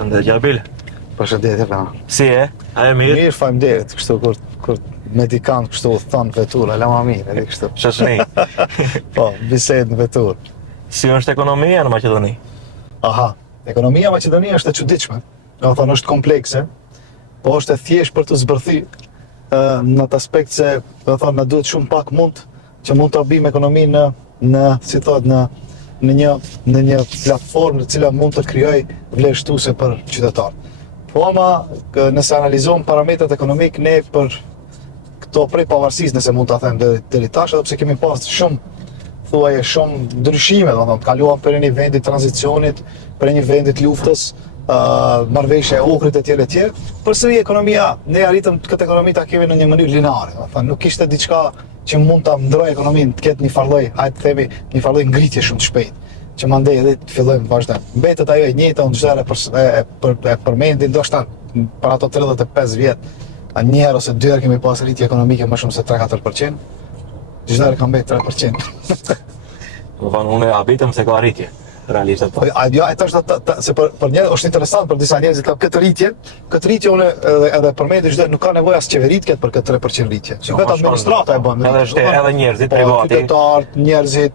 Përshëndetje Gjabil. Përshëndetje pa. Si e? A e mirë? Mirë, faleminderit. Kështu kur medikant kështu thon vetur, ala më mirë, edhe kështu. Shoshni. Po, bisedë në vetur. Si është ekonomia në Maqedoni? Aha, ekonomia e Maqedonisë është e çuditshme. Do të thonë është komplekse, po është e thjeshtë për të zbërthy në atë aspekt se do të thonë na duhet shumë pak mund që mund të bëjmë ekonominë në si thotë në një platformë e cila mund të krijojë vlerësuese për qytetarët. Po ama nëse analizojmë parametrat ekonomik ne për këto prej pavarësisë nëse mund ta them deri tash, edhe pse kemi pas shumë ndryshime, do të thonë, kaluam për një vend i tranzicionit, për një vend të luftës, marrëveshje e Ohrit e tjerë, përsëri ekonomia, ne arritëm këtë ekonomi ta kemi në një mënyrë lineare, do të thonë, nuk ishte diçka që mund ta ndrojë ekonominë të ketë një farlloj, hajtë të themi, një farlloj ngritje shumë të shpejtë, që mandej edhe të fillojmë vazhdim. Mbetet ajo e njëjta, unë çfarë përmendi, ndoshta për ato 35 vjet, një herë ose dy herë kemi pas rritje ekonomike më shumë se 3-4%. Çdo herë ka mbetë 3%. Do thonë unë habitëm se ka rritje. Realisht po. Jo, ato është se për një është interesant për disa njerëz këtë rritje unë edhe përmendi çdo nuk ka nevojë as qeverit këtë për këtë 3% rritje. Që vetë administrata e bën. Edhe njerëzit privati. Qytetarët, njerëzit